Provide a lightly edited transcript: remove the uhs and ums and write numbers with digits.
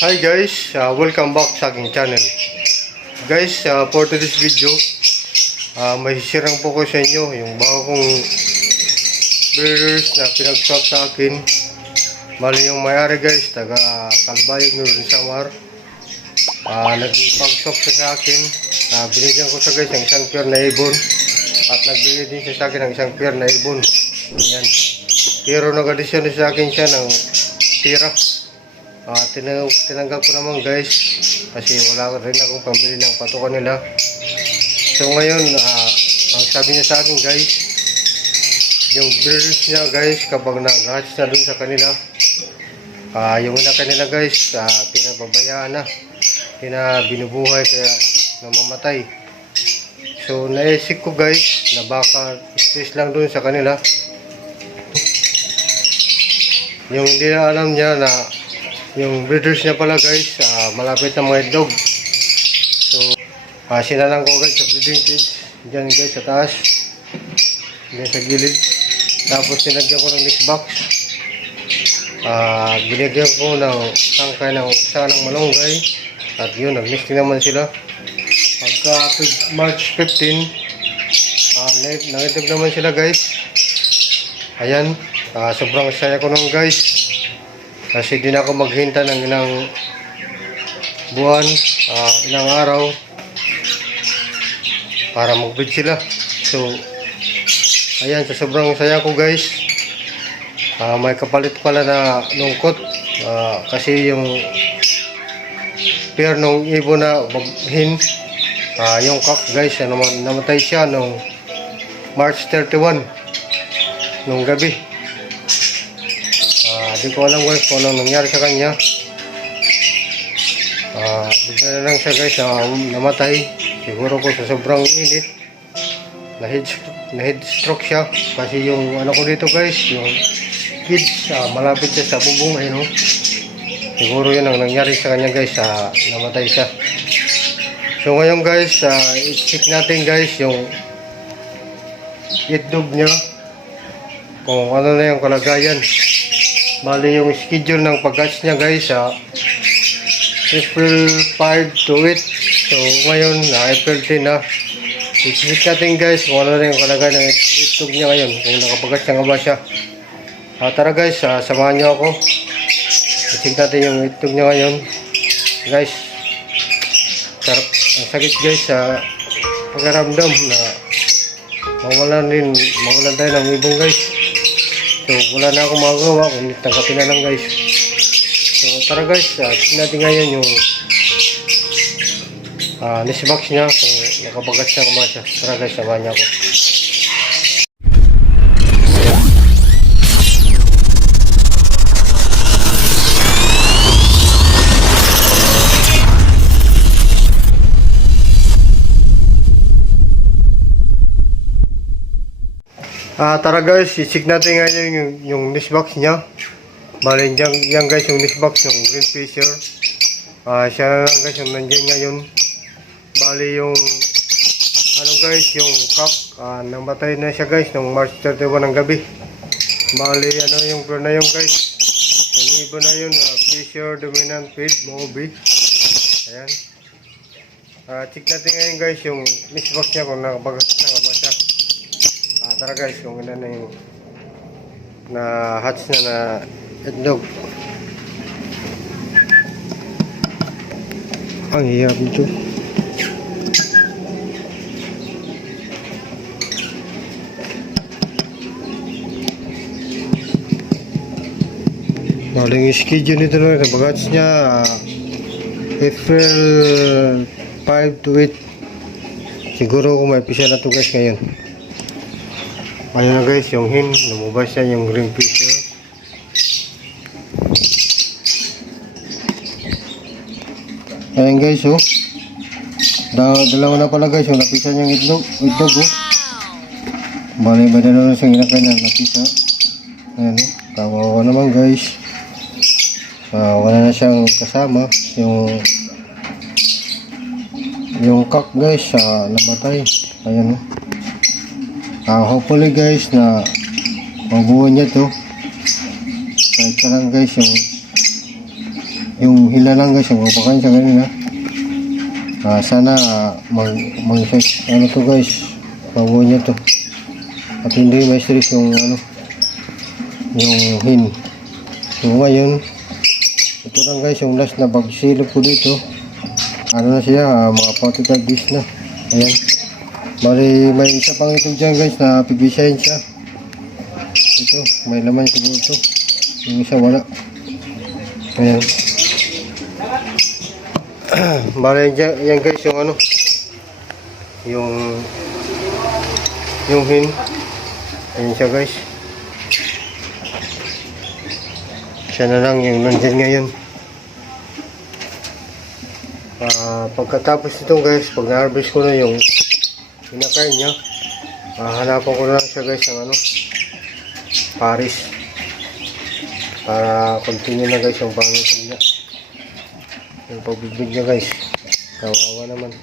Hi guys, welcome back sa aking channel. Guys, for today's video, may share po ko sa inyo yung bago kong breeders na pinag-swap sa akin. Bali yung may-ari guys, taga Calbayog, Northern Samar. Nagpag-swap siya sa akin. Binigyan ko siya guys ng isang pair na ibon. At nagbigay din siya sa akin ng isang pair na ibon. Ayan. Pero nag-addition sa akin siya ng tira. Tinanggap ko naman guys kasi wala rin akong pambili ng patukan nila. So ngayon, ang sabi niya sa akin guys, yung breeders niya guys kapag nag-hatch na dun sa kanila, yung na kanila guys, pinababayaan na, binubuhay kaya namamatay. So naisip ko guys na baka stress lang dun sa kanila. Yung hindi na alam niya na yung breeders niya pala guys, malapit na mga itlog. So, sinalang ko guys sa breeding cage. Diyan guys sa taas. Diyan sa gilid. Tapos sinagyan ko ng mix box. Binigyan ko ng tangkay ng isa ng malunggay. At yun, nag-misting naman sila. Pagka March 15, nangitlog naman sila guys. Ayan, sobrang saya ko nung guys. Kasi di na ako maghinta ng ilang buwan, ilang araw para mag-breed sila. So, ayan, sa sobrang saya ko guys, may kapalit pala na lungkot. Kasi yung pair nung ibon na hin, yung cock guys, namatay siya nung March 31 nung gabi. Di ko alam guys kung anong nangyari sa kanya. Bigla na lang siya guys namatay. Siguro ko sa sobrang init na head stroke siya. Kasi yung ano ko dito guys, yung kids, malapit siya sa bubong. Ayun, siguro yun ang nangyari sa kanya guys, namatay siya. So ngayon guys, i-check natin guys yung itlog niya, kung ano na yung kalagayan. Bali yung schedule ng pag-hatch niya guys, April 5 to 8. So ngayon, April 10 na. I-check natin guys kung ano na yung kalagayan ng itlog niya ngayon, kung nakapag-hatch na nga ba siya. Tara guys, samahan niyo ako. I-check natin yung itlog niya ngayon. Guys, sarap, ang sakit guys sa pagkaramdam na mawalan tayo ng ibong guys. So wala na akong magawa kung tangkapin na lang guys. So tara guys, check natin ngayon yung nest box niya, kung nakabagas na ba siya. Tara guys, samahan niya ako. Tara guys, i-check natin ngayon yung nest box niya. Bali yan guys yung nest box ng green fisher. Siya na lang guys yung nandiyan ngayon. Bali yung ano guys, yung cock, namatay na siya guys ng March 31 ng gabi. Bali ano yung pro na yung guys, yung ibon na yun, fisher dominant feed Moby. Ayan, check natin ngayon guys yung nest box niya kung nakabagas na nga ba siya. Tara guys, kung ilan na yung na-hatch na itlog. Ang hirap nito. Maling schedule nito na pag-hatch niya, April 5 to 8. Siguro kung may pisa na ito guys ngayon. Ayan na guys, yung hin, lumabas siya yung green fisher. Ayan guys, dalawa na pala guys, yung napisa niyang itlog, Bali ba na siyang inakay na napisa. Ayan, kawawa naman guys. Wala na siyang kasama, yung cock guys, namatay. Ayan, hopefully guys na mabuhay niya to. Kahit lang guys yung yung hila lang guys, yung upakain sa kanina. Sana ano to guys, bago niya to. At hindi may stress yung yung hin. So ngayon, ito lang guys yung last na pagsilip ko dito. Ano na siya, mga 45 days na. Ayan. Bali, may isa pang ito dyan guys na pigisahin siya. Ito, may laman siguro ito. Yung isa wala. Ayan. Bali, yan guys yung yung hin. Ayan siya guys. Siya na lang yung nandyan ngayon. Pagkatapos nito guys, pag na-harvest ko na yung pinakain niya, hanapan ko na lang siya guys ng Paris para continue na guys yung pangit niya, yung pagbibig niya guys. Kawawa naman.